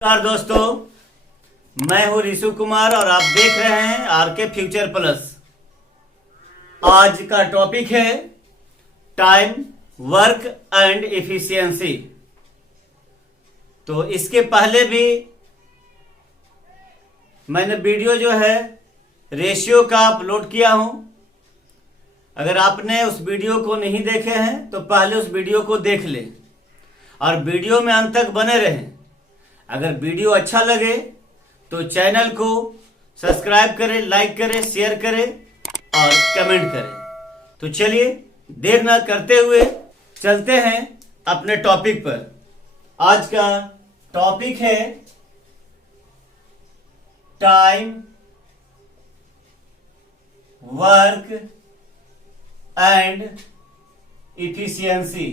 नमस्कार दोस्तों, मैं हूं ऋषु कुमार और आप देख रहे हैं आरके फ्यूचर प्लस। आज का टॉपिक है टाइम, वर्क एंड एफिशिएंसी। तो इसके पहले भी मैंने वीडियो जो है रेशियो का अपलोड किया हूं। अगर आपने उस वीडियो को नहीं देखे हैं तो पहले उस वीडियो को देख लें और वीडियो में अंत तक बने रहें। अगर वीडियो अच्छा लगे तो चैनल को सब्सक्राइब करें, लाइक करें, शेयर करें और कमेंट करें। तो चलिए देर न करते हुए चलते हैं अपने टॉपिक पर। आज का टॉपिक है time, work and efficiency.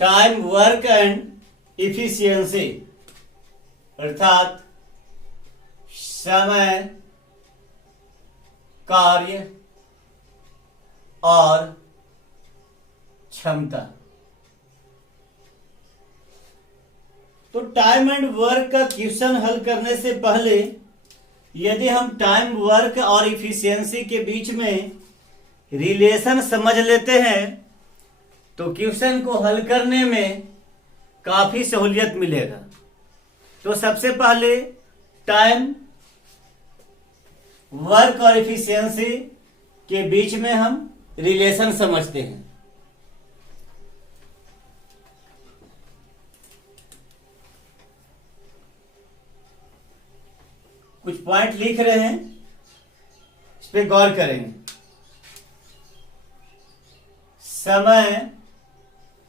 Time, work and efficiency अर्थात समय, कार्य और क्षमता। तो टाइम एंड वर्क का क्वेश्चन हल करने से पहले यदि हम टाइम, वर्क और एफिशिएंसी के बीच में रिलेशन समझ लेते हैं तो क्वेश्चन को हल करने में काफी सहूलियत मिलेगा। तो सबसे पहले टाइम, वर्क और एफिशिएंसी के बीच में हम रिलेशन समझते हैं। कुछ पॉइंट लिख रहे हैं, इस पे गौर करेंगे। समय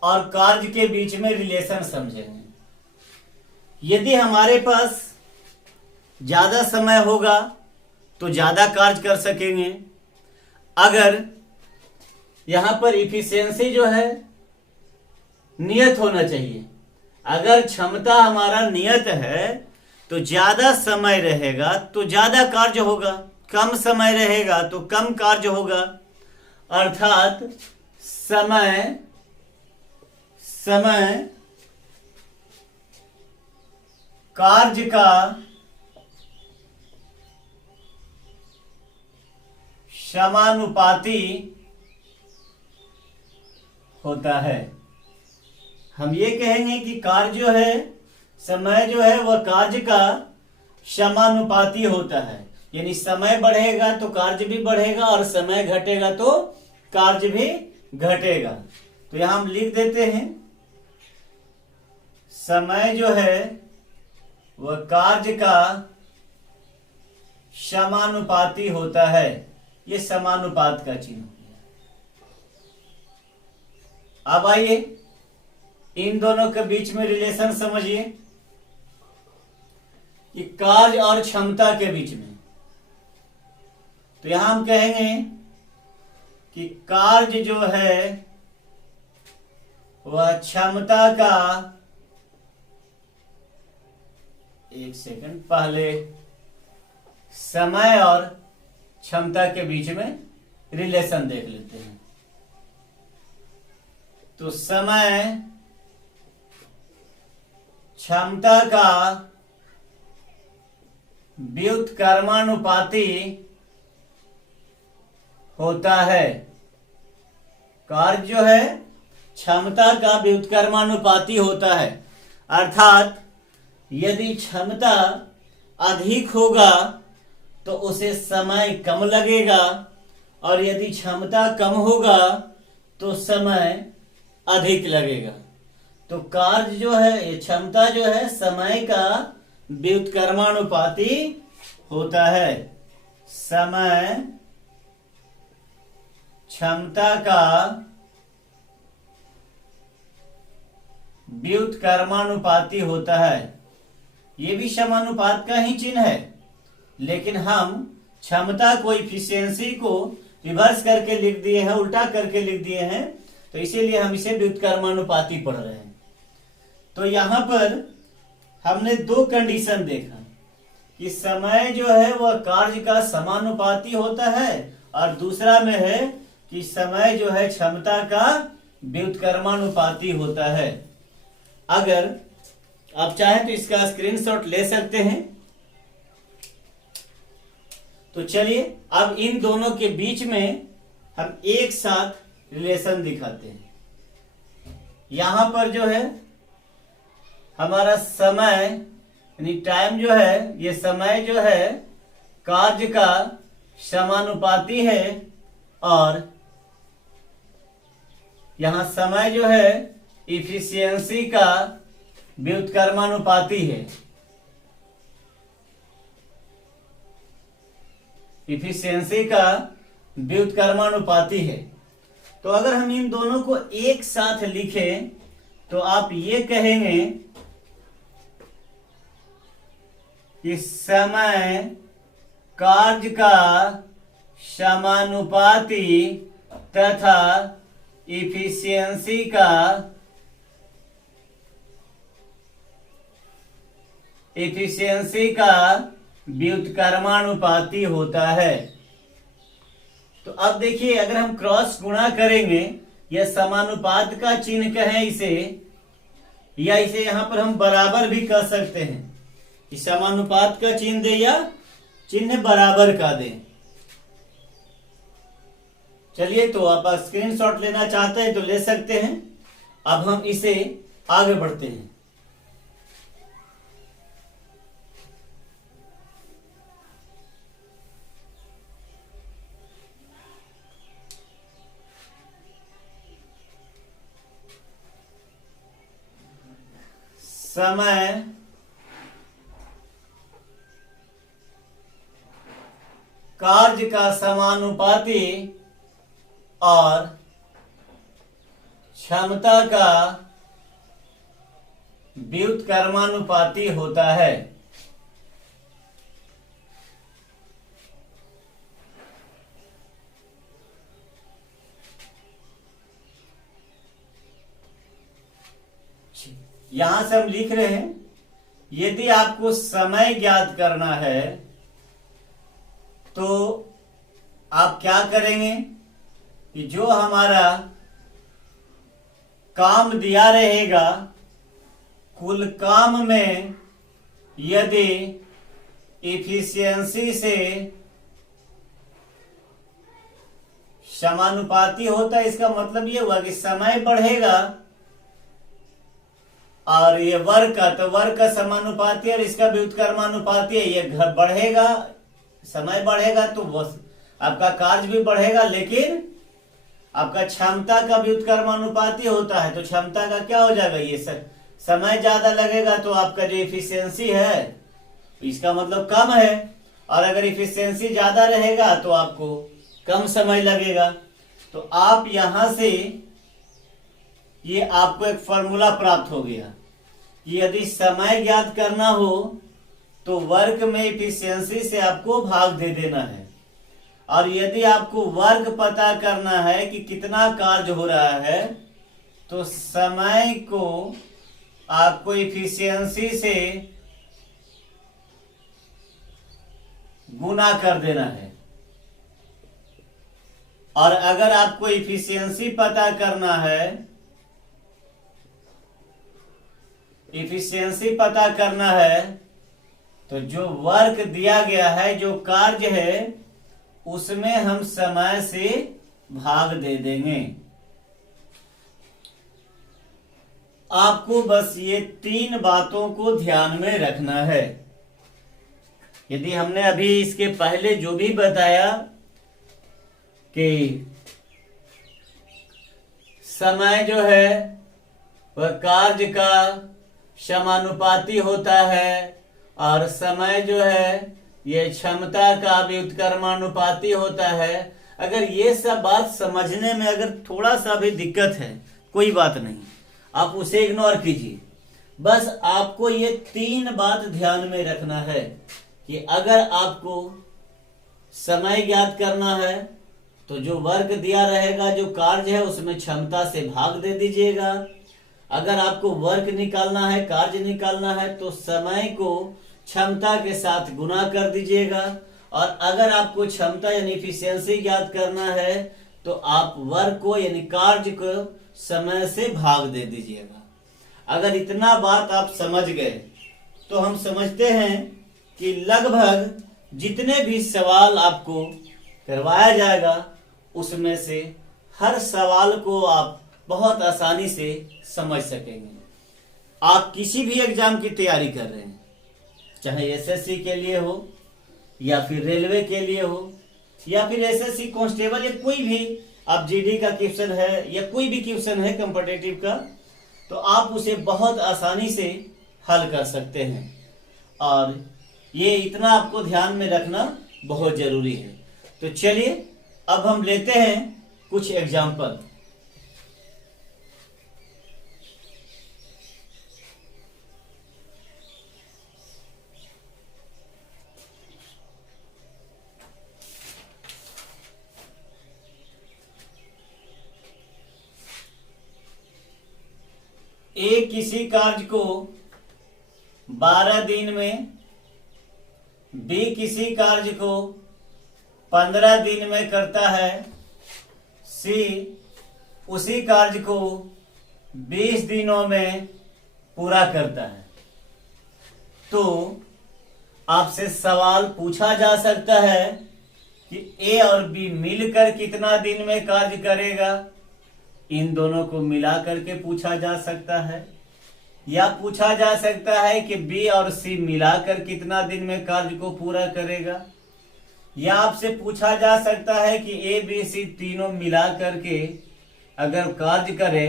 और कार्य के बीच में रिलेशन समझेंगे। यदि हमारे पास ज्यादा समय होगा तो ज्यादा कार्य कर सकेंगे। अगर यहां पर इफिशियंसी जो है नियत होना चाहिए। अगर क्षमता हमारा नियत है तो ज्यादा समय रहेगा तो ज्यादा कार्य होगा, कम समय रहेगा तो कम कार्य होगा। अर्थात समय कार्य का समानुपाती होता है। हम ये कहेंगे कि कार्य जो है, समय जो है वह कार्य का समानुपाती होता है। यानी समय बढ़ेगा तो कार्य भी बढ़ेगा और समय घटेगा तो कार्य भी घटेगा। तो यहां हम लिख देते हैं समय जो है वह कार्य का समानुपाती होता है। ये समानुपात का चिन्ह। अब आइए इन दोनों के बीच में रिलेशन समझिए कि कार्य और क्षमता के बीच में। तो यहां हम कहेंगे कि कार्य जो है वह क्षमता का, एक सेकंड पहले समय और क्षमता के बीच में रिलेशन देख लेते हैं। तो समय क्षमता का व्युत्क्रमानुपाती होता है। कार्य जो है क्षमता का व्युत्क्रमानुपाती होता है। अर्थात यदि क्षमता अधिक होगा तो उसे समय कम लगेगा और यदि क्षमता कम होगा तो समय अधिक लगेगा। तो कार्य जो है, क्षमता जो है समय का व्युत्क्रमानुपाती होता है। समय क्षमता का व्युत्क्रमानुपाती होता है। ये भी समानुपात का ही चिन्ह है, लेकिन हम क्षमता को, इफिशियंसी को रिवर्स करके लिख दिए हैं, उल्टा करके लिख दिए हैं। तो इसीलिए हम इसे व्युत्क्रमानुपाती पढ़ रहे हैं। तो यहां पर हमने दो कंडीशन देखा कि समय जो है वह कार्य का समानुपाती होता है और दूसरा में है कि समय जो है क्षमता का व्युत्क्रमानुपाती होता है। अगर आप चाहें तो इसका स्क्रीनशॉट ले सकते हैं। तो चलिए अब इन दोनों के बीच में हम एक साथ रिलेशन दिखाते हैं। यहां पर जो है हमारा समय यानी टाइम जो है, ये समय जो है कार्य का समानुपाती है, और यहां समय जो है इफिशियंसी का व्युत्क्रमानुपाती है। इफिशियंसी का व्युत्क्रमानुपाती है। तो अगर हम इन दोनों को एक साथ लिखें तो आप ये कहेंगे कि समय कार्य का समानुपाती तथा इफिशियंसी का व्युत्क्रमानुपाती होता है। तो अब देखिए, अगर हम क्रॉस गुणा करेंगे या समानुपात का चिन्ह कहें इसे, या इसे यहां पर हम बराबर भी कह सकते हैं कि समानुपात का चिन्ह दे या चिन्ह बराबर का दे। चलिए, तो आप स्क्रीनशॉट लेना चाहते हैं तो ले सकते हैं। अब हम इसे आगे बढ़ते हैं। समय कार्य का समानुपाती और क्षमता का व्युत्क्रमानुपाती होता है। यहां से हम लिख रहे हैं, यदि आपको समय ज्ञात करना है तो आप क्या करेंगे कि जो हमारा काम दिया रहेगा, कुल काम में यदि इफिशियंसी से समानुपाती होता है, इसका मतलब ये हुआ कि समय बढ़ेगा और ये वर्ग का, तो वर्ग का समानुपाती और इसका व्युत्क्रमानुपाती है। ये घर बढ़ेगा, समय बढ़ेगा तो आपका कार्य भी बढ़ेगा, लेकिन आपका क्षमता का व्युत्क्रमानुपाती होता है। तो क्षमता का क्या हो जाएगा, ये समय ज्यादा लगेगा तो आपका जो इफिशियंसी है इसका मतलब कम है, और अगर इफिशियंसी ज्यादा रहेगा तो आपको कम समय लगेगा। तो आप यहां से ये आपको एक फॉर्मूला प्राप्त हो गया कि यदि समय ज्ञात करना हो तो वर्ग में इफिशियंसी से आपको भाग दे देना है, और यदि आपको वर्ग पता करना है कि कितना कार्य हो रहा है तो समय को आपको इफिशियंसी से गुना कर देना है। और अगर आपको इफिशियंसी पता करना है, तो जो वर्क दिया गया है, जो कार्य है, उसमें हम समय से भाग दे देंगे। आपको बस ये 3 बातों को ध्यान में रखना है। यदि हमने अभी इसके पहले जो भी बताया कि समय जो है वह कार्य का समानुपाती होता है, और समय जो है ये क्षमता का व्युत्क्रमानुपाती होता है। अगर ये सब बात समझने में अगर थोड़ा सा भी दिक्कत है, कोई बात नहीं, आप उसे इग्नोर कीजिए। बस आपको ये 3 बात ध्यान में रखना है कि अगर आपको समय ज्ञात करना है तो जो वर्क दिया रहेगा, जो कार्य है, उसमें क्षमता से भाग दे दीजिएगा। अगर आपको वर्क निकालना है, कार्य निकालना है, तो समय को क्षमता के साथ गुना कर दीजिएगा। और अगर आपको क्षमता यानी इफिशियंसी ज्ञात करना है तो आप वर्क को यानी कार्य को समय से भाग दे दीजिएगा। अगर इतना बात आप समझ गए तो हम समझते हैं कि लगभग जितने भी सवाल आपको करवाया जाएगा उसमें से हर सवाल को आप बहुत आसानी से समझ सकेंगे। आप किसी भी एग्जाम की तैयारी कर रहे हैं, चाहे एसएससी के लिए हो या फिर रेलवे के लिए हो या फिर एसएससी कांस्टेबल या कोई भी आप जीडी का क्वेश्चन है या कोई भी क्वेश्चन है कॉम्पिटिटिव का, तो आप उसे बहुत आसानी से हल कर सकते हैं। और ये इतना आपको ध्यान में रखना बहुत जरूरी है। तो चलिए अब हम लेते हैं कुछ एग्जाम्पल। ए किसी कार्य को 12 दिन में, बी किसी कार्य को 15 दिन में करता है, सी उसी कार्य को 20 दिनों में पूरा करता है। तो आपसे सवाल पूछा जा सकता है कि ए और बी मिलकर कितना दिन में कार्य करेगा। इन दोनों को मिला करके पूछा जा सकता है, या पूछा जा सकता है कि बी और सी मिलाकर कितना दिन में कार्य को पूरा करेगा, या आपसे पूछा जा सकता है कि ए बी सी तीनों मिला करके अगर कार्य करे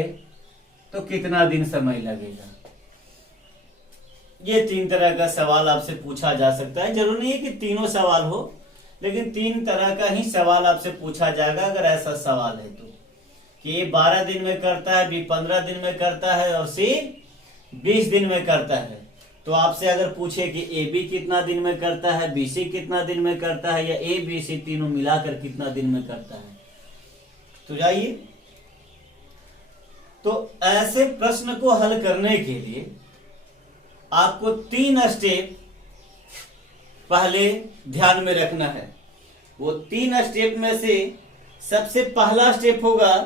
तो कितना दिन समय लगेगा। ये 3 तरह का सवाल आपसे पूछा जा सकता है। जरूरी नहीं है कि तीनों सवाल हो, लेकिन 3 तरह का ही सवाल आपसे पूछा जाएगा अगर ऐसा सवाल है तो, कि ये 12 दिन में करता है, बी 15 दिन में करता है और सी 20 दिन में करता है। तो आपसे अगर पूछे कि ए बी कितना दिन में करता है, बी सी कितना दिन में करता है, या ए बी सी तीनों मिलाकर कितना दिन में करता है, तो जाइए। तो ऐसे प्रश्न को हल करने के लिए आपको 3 स्टेप पहले ध्यान में रखना है। वो 3 स्टेप में से सबसे पहला स्टेप होगा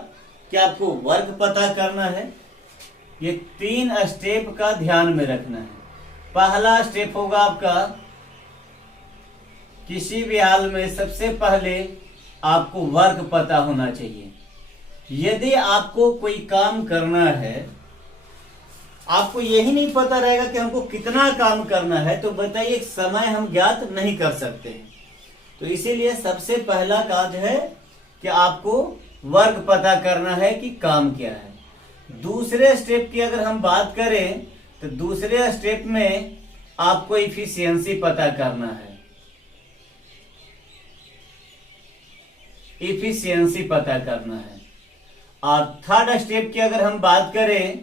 कि आपको वर्ग पता करना है। ये 3 स्टेप का ध्यान में रखना है। पहला स्टेप होगा आपका, किसी भी हाल में सबसे पहले आपको वर्ग पता होना चाहिए। यदि आपको कोई काम करना है, आपको यही नहीं पता रहेगा कि हमको कितना काम करना है, तो बताइए समय हम ज्ञात नहीं कर सकते हैं। तो इसीलिए सबसे पहला कार्य है कि आपको वर्ग पता करना है कि काम क्या है। दूसरे स्टेप की अगर हम बात करें तो दूसरे स्टेप में आपको इफिशियंसी पता करना है। इफिशियंसी पता करना है। और थर्ड स्टेप की अगर हम बात करें,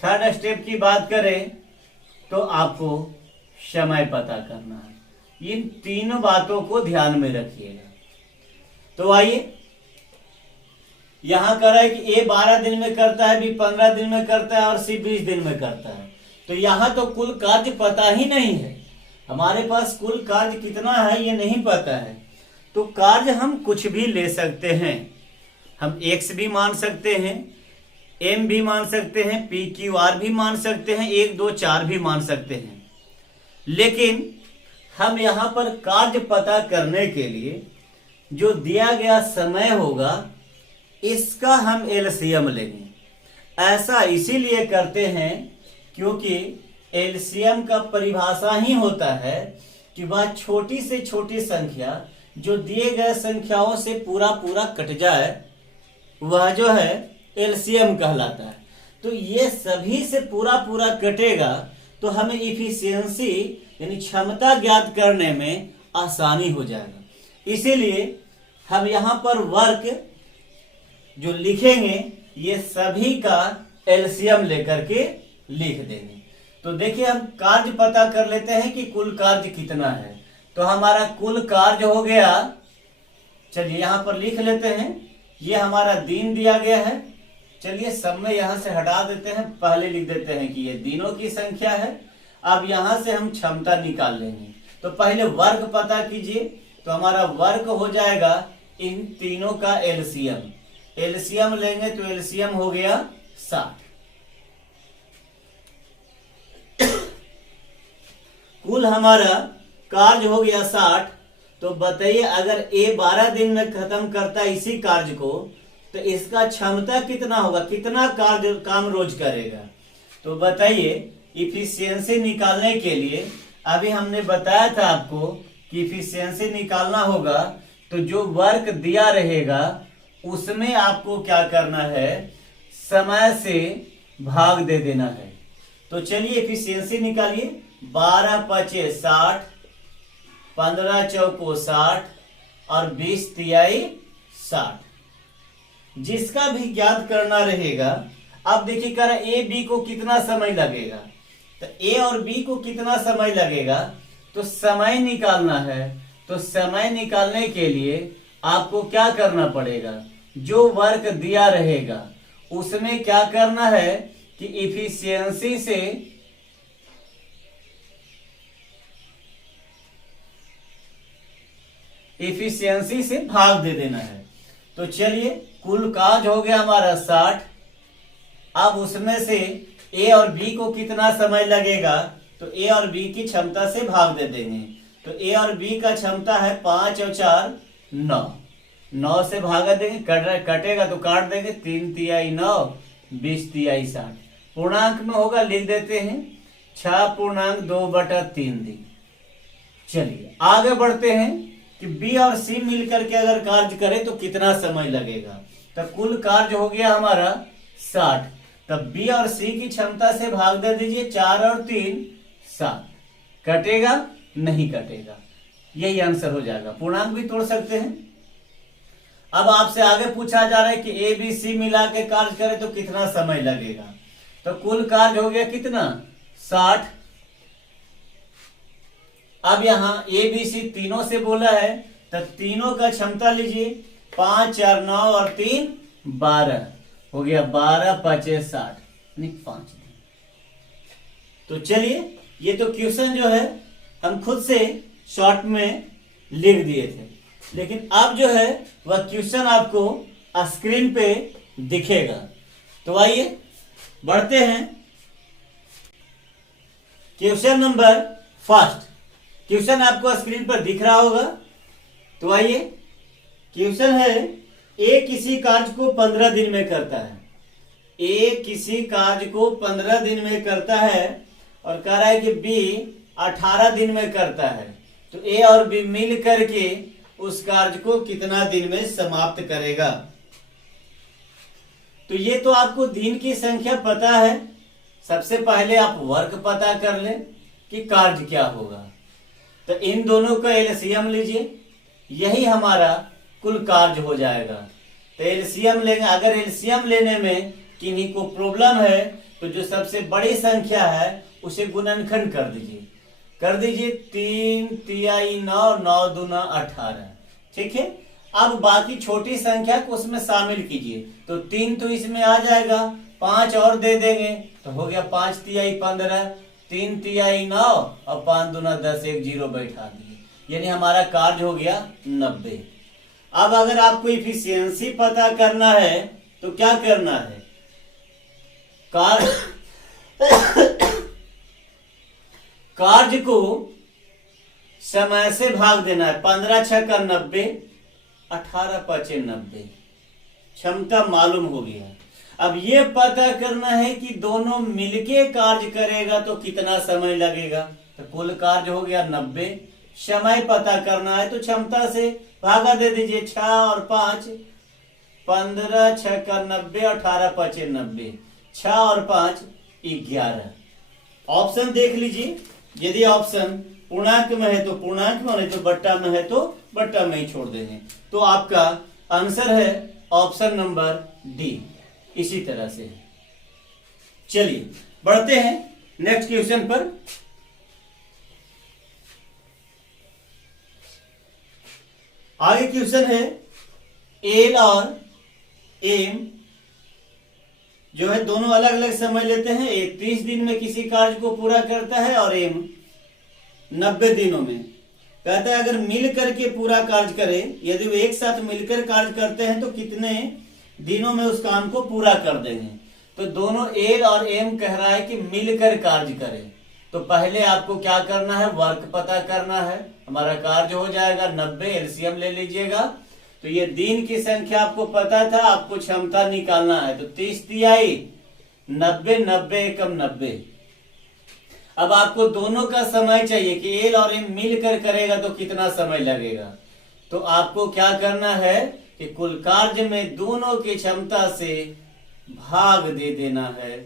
थर्ड स्टेप की बात करें तो आपको समय पता करना है। इन तीनों बातों को ध्यान में रखिएगा। तो आइए, यहां कह रहा है कि ए 12 दिन में करता है, बी 15 दिन में करता है और सी 20 दिन में करता है। तो यहां तो कुल कार्य पता ही नहीं है, हमारे पास कुल कार्य कितना है ये नहीं पता है। तो कार्य हम कुछ भी ले सकते हैं। हम एक्स भी मान सकते हैं, एम भी मान सकते हैं, पी क्यू आर भी मान सकते हैं, 1 2 4 भी मान सकते हैं। लेकिन हम यहां पर कार्य पता करने के लिए जो दिया गया समय होगा इसका हम एलसीएम लेंगे। ऐसा इसीलिए करते हैं क्योंकि एलसीएम का परिभाषा ही होता है कि वह छोटी से छोटी संख्या जो दिए गए संख्याओं से पूरा पूरा कट जाए, वह जो है एलसीएम कहलाता है। तो ये सभी से पूरा पूरा कटेगा तो हमें इफिशियंसी यानी क्षमता ज्ञात करने में आसानी हो जाएगा। इसीलिए हम यहाँ पर वर्ग जो लिखेंगे ये सभी का एलसीएम लेकर के लिख देंगे। तो देखिए, हम कार्य पता कर लेते हैं कि कुल कार्य कितना है। तो हमारा कुल कार्य हो गया, चलिए यहां पर लिख लेते हैं। ये हमारा दिन दिया गया है, चलिए सब में यहां से हटा देते हैं, पहले लिख देते हैं कि ये दिनों की संख्या है। अब यहां से हम क्षमता निकाल लेंगे। तो पहले वर्ग पता कीजिए, तो हमारा वर्ग हो जाएगा इन तीनों का एलसीएम। एलसीएम लेंगे तो एलसीएम हो गया 60। कुल हमारा कार्य हो गया 60। तो बताइए अगर ए 12 दिन में खत्म करता है इसी कार्य को, तो इसका क्षमता कितना होगा, कितना कार्य काम रोज करेगा। तो बताइए इफिशियंसी निकालने के लिए अभी हमने बताया था आपको कि इफिशियंसी निकालना होगा तो जो वर्क दिया रहेगा उसमें आपको क्या करना है, समय से भाग दे देना है। तो चलिए इफिशियंसी निकालिए। 12 पचे 60, 15 चौको 60 और 20 तिहाई 60। जिसका भी ज्ञात करना रहेगा। अब देखिए कर ए बी को कितना समय लगेगा, तो ए और बी को कितना समय लगेगा, तो समय निकालना है। तो समय निकालने के लिए आपको क्या करना पड़ेगा, जो वर्क दिया रहेगा उसमें क्या करना है कि इफिशियंसी से भाग दे देना है। तो चलिए कुल कार्य हो गया हमारा 60। अब उसमें से ए और बी को कितना समय लगेगा, तो ए और बी की क्षमता से भाग दे देंगे। तो ए और बी का क्षमता है 5 और 4 9, 9 से भागा देंगे, कटेगा तो काट देंगे। 3 तिहाई 9, 20 तिहाई 60। पूर्णांक में होगा लिख देते हैं 6.2/3 दिन। चलिए आगे बढ़ते हैं कि बी और सी मिलकर के अगर कार्य करे तो कितना समय लगेगा। तो कुल कार्य हो गया हमारा 60। तब बी और सी की क्षमता से भाग दे दीजिए, 4 और 3 7। कटेगा नहीं कटेगा, यही आंसर हो जाएगा। पूर्णांक भी तोड़ सकते हैं। अब आपसे आगे पूछा जा रहा है कि ए बी सी मिला के कार्य करे तो कितना समय लगेगा। तो कुल कार्य हो गया कितना 60। अब यहां ए बी सी तीनों से बोला है, तो तीनों का क्षमता लीजिए, 5 4 9 और 3 12 हो गया। 12 पचे 60 5 दिन। तो चलिए ये तो क्वेश्चन जो है हम खुद से शॉर्ट में लिख दिए थे, लेकिन अब जो है वह क्वेश्चन आपको स्क्रीन पे दिखेगा। तो आइए बढ़ते हैं क्वेश्चन नंबर फर्स्ट। क्वेश्चन आपको स्क्रीन पर दिख रहा होगा। तो आइए क्वेश्चन है, ए किसी कार्य को 15 दिन में करता है। ए किसी कार्य को 15 दिन में करता है और कह रहा है कि बी 18 दिन में करता है। तो ए और बी मिल करके उस कार्य को कितना दिन में समाप्त करेगा। तो ये तो आपको दिन की संख्या पता है। सबसे पहले आप वर्क पता कर लें कि कार्य क्या होगा। तो इन दोनों का एलसीएम लीजिए, यही हमारा कुल कार्य हो जाएगा। तो एलसीएम लेंगे। अगर एलसीएम लेने में किन्हीं को प्रॉब्लम है तो जो सबसे बड़ी संख्या है उसे गुणनखंड कर दीजिए। 3 तिहाई 9, 9 दूना 18। ठीक है। अब बाकी छोटी संख्या को उसमें शामिल कीजिए। तो 3 तो इसमें आ जाएगा, 5 और दे देंगे तो हो गया 5 तिहाई 15, 3 तिहाई 9 और 5 दूना 10, 1 0 बैठा दिए, यानी हमारा कार्य हो गया 90। अब अगर आपको इफिशियंसी पता करना है तो क्या करना है, कार्य को समय से भाग देना है। 15 6 का 90, 18 पचे 90। क्षमता मालूम हो गया। अब ये पता करना है कि दोनों मिलके कार्य करेगा तो कितना समय लगेगा। तो कुल कार्य हो गया 90। समय पता करना है तो क्षमता से भागा दे दीजिए, 6 और 5, 15 6 का 90, 18 पचे 90, 6 और 5 11। ऑप्शन देख लीजिए। यदि ऑप्शन पूर्णांक में है तो पूर्णांक में, नहीं तो बट्टा में है तो बट्टा में ही छोड़ देंगे। तो आपका आंसर है ऑप्शन नंबर डी। इसी तरह से चलिए बढ़ते हैं नेक्स्ट क्वेश्चन पर। आगे क्वेश्चन है, एल और एम जो है दोनों अलग अलग समय लेते हैं। ए 30 दिन में किसी कार्य को पूरा करता है और एम 90 दिनों में। कहता है अगर मिल करके पूरा कार्य करे, यदि वो एक साथ मिलकर कार्य करते हैं तो कितने दिनों में उस काम को पूरा कर देंगे। तो दोनों एल और एम कह रहा है कि मिलकर कार्य करें। तो पहले आपको क्या करना है, वर्क पता करना है। हमारा कार्य हो जाएगा 90, एलसीएम ले लीजिएगा। तो ये दिन की संख्या आपको पता था, आपको क्षमता निकालना है। तो 30 तिहाई 90, 90 एकम 90। अब आपको दोनों का समय चाहिए कि एल और एम मिलकर करेगा तो कितना समय लगेगा। तो आपको क्या करना है कि कुल कार्य में दोनों की क्षमता से भाग दे देना है।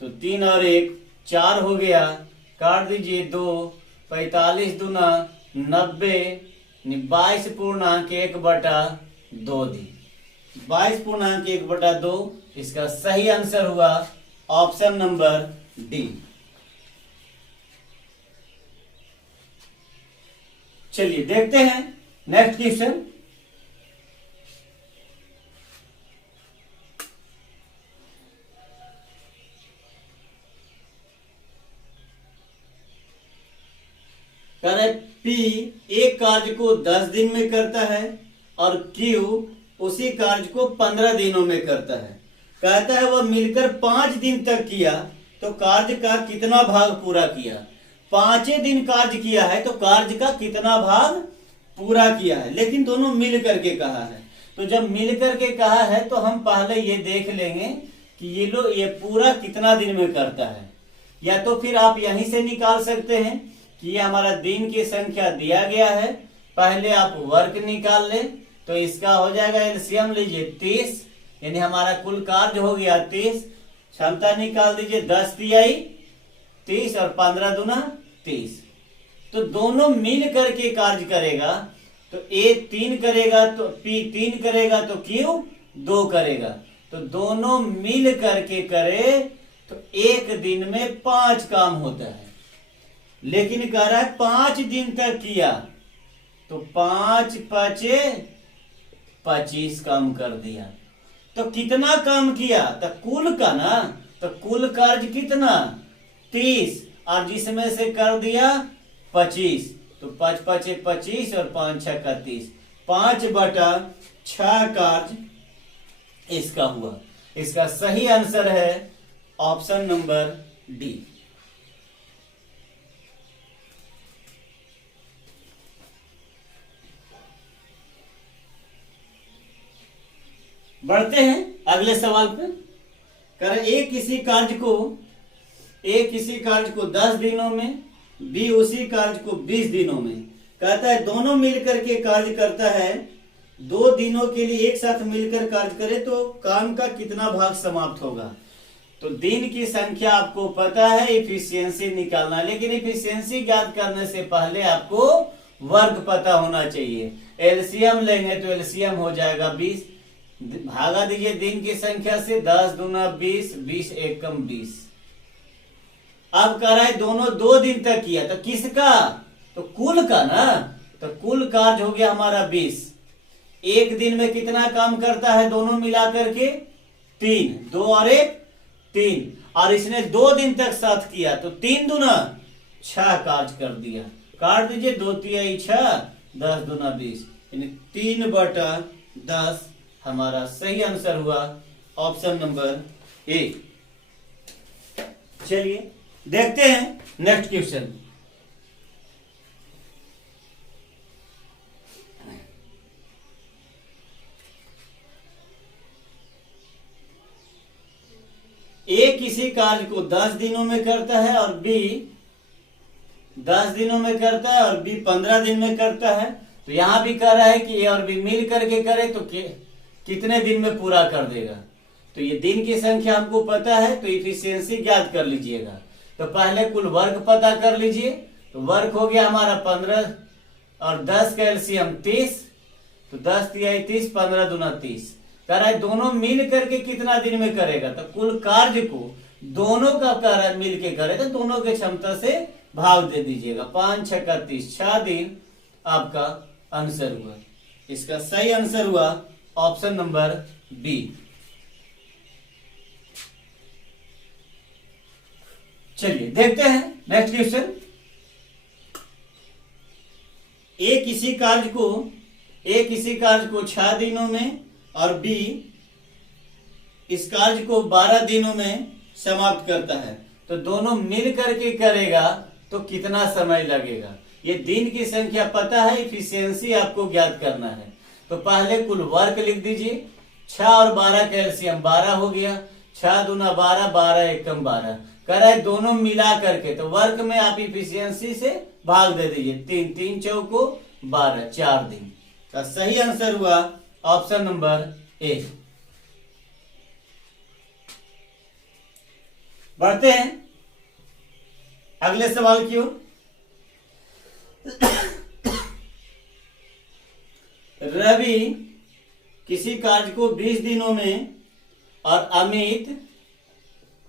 तो 3 और 1 4 हो गया, काट दीजिए 2, 45 दूना 90, 22.1/2 दी 22.1/2। इसका सही आंसर हुआ ऑप्शन नंबर डी। चलिए देखते हैं नेक्स्ट क्वेश्चन। कह रहे पी एक कार्य को 10 दिन में करता है और क्यू उसी कार्य को 15 दिनों में करता है। कहता है वह मिलकर 5 दिन तक किया तो कार्य का कितना भाग पूरा किया। 5 दिन कार्य किया है तो कार्य का कितना भाग पूरा किया है, लेकिन दोनों मिल करके कहा है। तो जब मिल करके कहा है तो हम पहले ये देख लेंगे कि ये पूरा कितना दिन में करता है। या तो फिर आप यहीं से निकाल सकते हैं कि ये हमारा दिन की संख्या दिया गया है, पहले आप वर्क निकाल ले। तो इसका हो जाएगा एलसीएम लीजिए 30, यानी हमारा कुल कार्य हो गया 30। क्षमता निकाल दीजिए 10 तिहाई 30 और 15 दूना 30। तो दोनों मिल करके कार्य करेगा। तो ए 3 करेगा तो पी 3 करेगा तो क्यू 2 करेगा। तो दोनों मिल करके करे तो एक दिन में 5 काम होता है। लेकिन कह रहा है 5 दिन तक किया तो 5 पचे 25 काम कर दिया। तो कितना काम किया, तो कुल का ना, तो कुल कार्य कितना 30 और जिसमें से कर दिया 25। तो 5 पचे 25 और 5 छक्का 30, 5/6 कार्य इसका हुआ। इसका सही आंसर है ऑप्शन नंबर डी। बढ़ते हैं अगले सवाल पे। करें एक किसी कार्य को 10 दिनों में, बी उसी कार्य को 20 दिनों में। कहता है दोनों मिलकर के कार्य करता है, 2 दिनों के लिए एक साथ मिलकर कार्य करे तो काम का कितना भाग समाप्त होगा। तो दिन की संख्या आपको पता है, इफिशियंसी निकालना है। लेकिन इफिशियंसी ज्ञात करने से पहले आपको वर्ग पता होना चाहिए। एलसीएम लेंगे तो एलसीएम हो जाएगा 20, भागा दीजिए दिन की संख्या से 10 दूना 20, 20 एकम 20। अब कह रहा है दोनों 2 दिन तक किया तो किसका, तो कुल का ना। तो कुल कार्य हो गया हमारा 20। एक दिन में कितना काम करता है दोनों मिलाकर के 3, 2 और 1 3। और इसने 2 दिन तक साथ किया तो 3 दूना 6 कार्य कर दिया। काट दीजिए 2 तिहाई 6, 10 दूना 20, यानी 3/10 हमारा सही आंसर हुआ ऑप्शन नंबर ए। चलिए देखते हैं नेक्स्ट क्वेश्चन। ए किसी कार्य को 10 दिनों में करता है और बी 10 दिनों में करता है और बी 15 दिन में करता है। तो यहां भी कह रहा है कि ए और बी मिल करके करे तो कितने दिन में पूरा कर देगा। तो ये दिन की संख्या हमको पता है, तो इफिशियंसी ज्ञात कर लीजिएगा। तो पहले कुल वर्क पता कर लीजिए। तो वर्क हो गया हमारा 15 और 10 का एलसीएम 30। तो 10 तिहाई 30, 15 दूना 30। कह रहा है दोनों मिल करके कितना दिन में करेगा। तो कुल कार्य को दोनों का कह रहा है मिल के करे तो दोनों के क्षमता से भाग दे दीजिएगा। 5 छक्का 30, 6 दिन आपका आंसर हुआ। इसका सही आंसर हुआ ऑप्शन नंबर बी। चलिए देखते हैं नेक्स्ट क्वेश्चन। ए किसी कार्य को 6 दिनों में और बी इस कार्य को 12 दिनों में समाप्त करता है, तो दोनों मिल करके करेगा तो कितना समय लगेगा। ये दिन की संख्या पता है, इफिशियंसी आपको ज्ञात करना है। तो पहले कुल वर्क लिख दीजिए। 6 और 12 का एलसीएम 12 हो गया। 6 दूना 12, 12 एकम 12 कर रहा है, दोनों मिला करके। तो वर्क में आप इफिशियंसी से भाग दे दीजिए। 3 3 चौको 12, 4 दिन। तो सही आंसर हुआ ऑप्शन नंबर ए। बढ़ते हैं अगले सवाल की ओर। रवि किसी कार्य को 20 दिनों में और अमित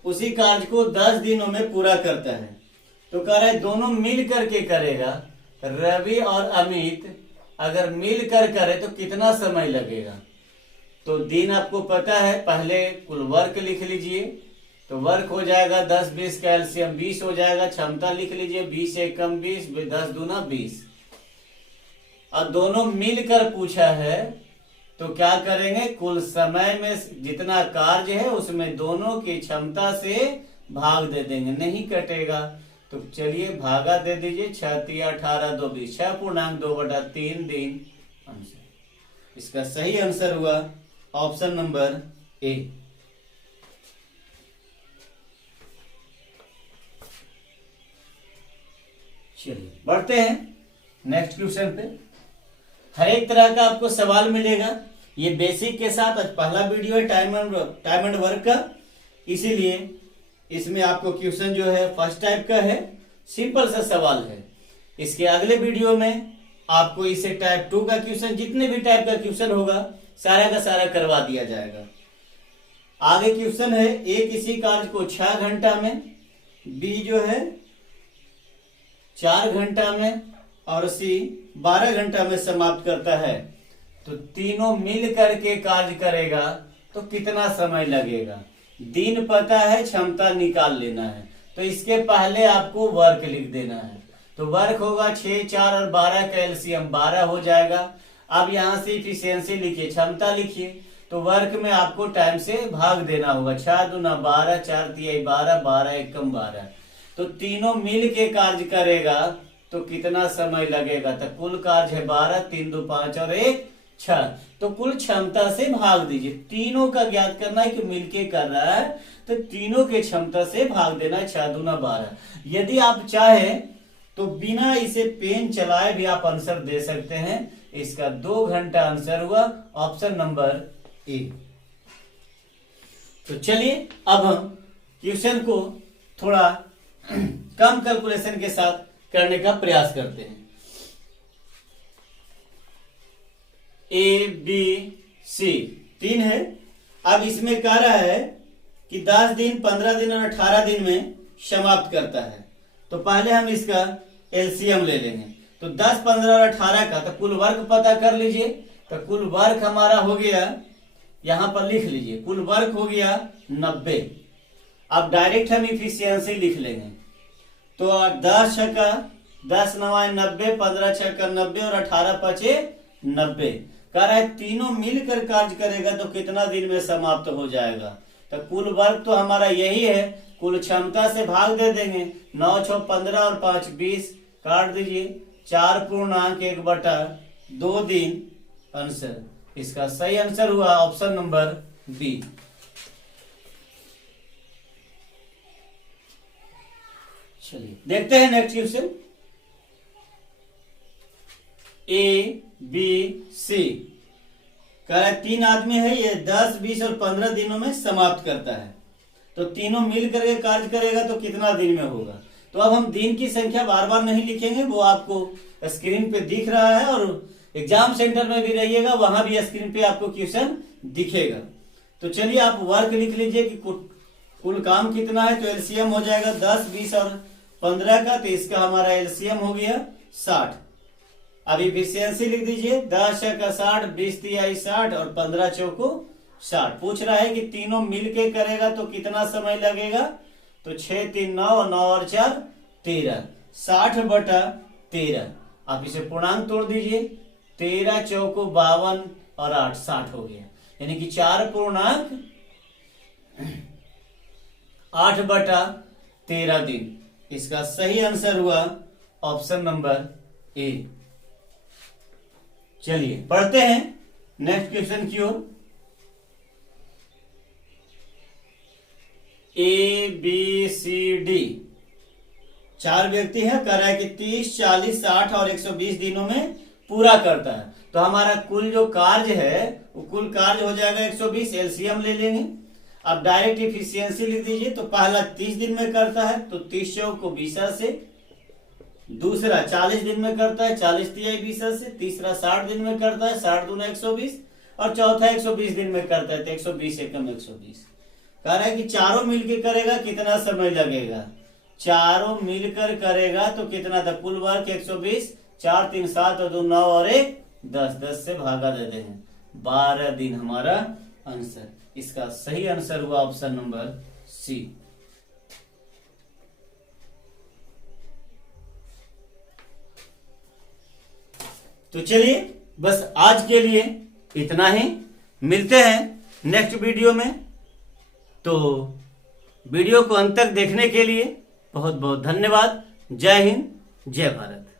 उसी कार्य को 10 दिनों में पूरा करता है। तो कह रहा है दोनों मिल करके करेगा। रवि और अमित अगर मिल कर करे तो कितना समय लगेगा। तो दिन आपको पता है, पहले कुल वर्क लिख लीजिए। तो वर्क हो जाएगा 10 20 का एलसीएम 20 हो जाएगा। क्षमता लिख लीजिए 20 एकम 20, 10 दूना 20। और दोनों मिलकर पूछा है तो क्या करेंगे, कुल समय में जितना कार्य है उसमें दोनों की क्षमता से भाग दे देंगे, नहीं कटेगा। तो चलिए भागा दे दीजिए। 6 3 18 2 20, 6.2/3 दिन आंसर। इसका सही आंसर हुआ ऑप्शन नंबर ए। चलिए बढ़ते हैं नेक्स्ट क्वेश्चन पे। हर एक तरह का आपको सवाल मिलेगा। ये बेसिक के साथ आज पहला वीडियो है टाइम एंड वर्क का, इसीलिए इसमें आपको क्वेश्चन जो है फर्स्ट टाइप का है, सिंपल सा सवाल है। इसके अगले वीडियो में आपको इसे टाइप 2 का क्वेश्चन, जितने भी टाइप का क्वेश्चन होगा सारा का सारा करवा दिया जाएगा। आगे क्वेश्चन है, ए किसी कार्य को 6 घंटा में, बी जो है 4 घंटा में और सी 12 घंटा में समाप्त करता है। तो तीनों मिल करके कार्य करेगा तो कितना समय लगेगा। दिन पता है, क्षमता निकाल लेना है। तो इसके पहले आपको वर्क लिख देना है। तो वर्क होगा 6 4 और 12 का एलसीएम 12 हो जाएगा। अब यहां से इफिशियंसी लिखिए, क्षमता लिखिए। तो वर्क में आपको टाइम से भाग देना होगा। 6 दूना 12, 4 तिहाई 12, 12 एकम 12। तो तीनों मिल के कार्य करेगा तो कितना समय लगेगा। तो कुल कार्य है 12, 3 2 5 और 1 6। तो कुल क्षमता से भाग दीजिए। तीनों का ज्ञात करना है कि मिलके कर रहा है, तो तीनों के क्षमता से भाग देना है। 6 दूना 12। यदि आप चाहे तो बिना इसे पेन चलाए भी आप आंसर दे सकते हैं। इसका 2 घंटा आंसर हुआ ऑप्शन नंबर ए। तो चलिए अब हम क्वेश्चन को थोड़ा कम कैलकुलेशन के साथ करने का प्रयास करते हैं। ए बी सी 3 है। अब इसमें कह रहा है कि 10 दिन 15 दिन और 18 दिन में समाप्त करता है। तो पहले हम इसका एलसीएम ले लेंगे। तो 10 15 और 18 का तो कुल वर्क पता कर लीजिए। तो कुल वर्क हमारा हो गया, यहां पर लिख लीजिए, कुल वर्क हो गया 90। अब डायरेक्ट हम इफिशियंसी लिख लेंगे। तो 10 छक्का 10 9 90, 15 छक्का 90 और 18 पचे 90। कह रहा है तीनों मिलकर कार्य करेगा तो कितना दिन में समाप्त हो जाएगा। तो कुल वर्क तो हमारा यही है, कुल क्षमता से भाग दे देंगे। 9 6 15 और 5 20, काट दीजिए। 4.1/2 दिन आंसर। इसका सही आंसर हुआ ऑप्शन नंबर बी। चलिए देखते हैं next question. A B C कह रहा है 3 आदमी है, ये 10 20 और 15 दिनों में समाप्त करता है। तो तीनों मिल करके कार्य करेगा तो कितना दिन में होगा। तो अब हम दिन की संख्या बार बार नहीं लिखेंगे, वो आपको स्क्रीन पे दिख रहा है और एग्जाम सेंटर में भी रहिएगा, वहां भी स्क्रीन पे आपको क्वेश्चन दिखेगा। तो चलिए आप वर्क लिख लीजिए कि कुल काम कितना है। तो एलसीएम हो जाएगा 10 20 और 15 का। तो इसका हमारा एलसीएम हो गया 60। अब इफिशियंसी लिख दीजिए। 10 का 60, 20 तिहाई 60 और 15 चौको 60। पूछ रहा है कि तीनों मिलके करेगा तो कितना समय लगेगा। तो 6 3 9 और 9 और 4 13, 60/13। आप इसे पूर्णांक तोड़ दीजिए। 13 चौको 52 और 8 60 हो गया। यानी कि 4.13 8/13 दिन। इसका सही आंसर हुआ ऑप्शन नंबर ए। चलिए पढ़ते हैं नेक्स्ट क्वेश्चन की ओर। ए बी सी डी 4 व्यक्ति हैं, कह रहा है कि 30, 40, 60 और 120 दिनों में पूरा करता है। तो हमारा कुल जो कार्य है वो कुल कार्य हो जाएगा 120, एलसीएम ले लेंगे। अब डायरेक्ट इफिशियंसी लिख दीजिए। तो पहला 30 दिन में करता है तो 30 को 20 से, दूसरा 40 दिन में करता है 40 तिहाई 20 से, तीसरा 60 दिन में करता है 60 दूना 120 और चौथा 120 दिन में करता है तो 120 एकम 120। कह रहा है कि चारों मिलकर करेगा कितना समय लगेगा। चारों मिलकर करेगा तो कितना था, कुल वर्क 120, 4 3 7 और 2 9 और 1 10, 10 से भागा देते हैं, 12 दिन हमारा आंसर। इसका सही आंसर हुआ ऑप्शन नंबर सी। तो चलिए बस आज के लिए इतना ही, मिलते हैं नेक्स्ट वीडियो में। तो वीडियो को अंत तक देखने के लिए बहुत बहुत धन्यवाद। जय हिंद, जय भारत।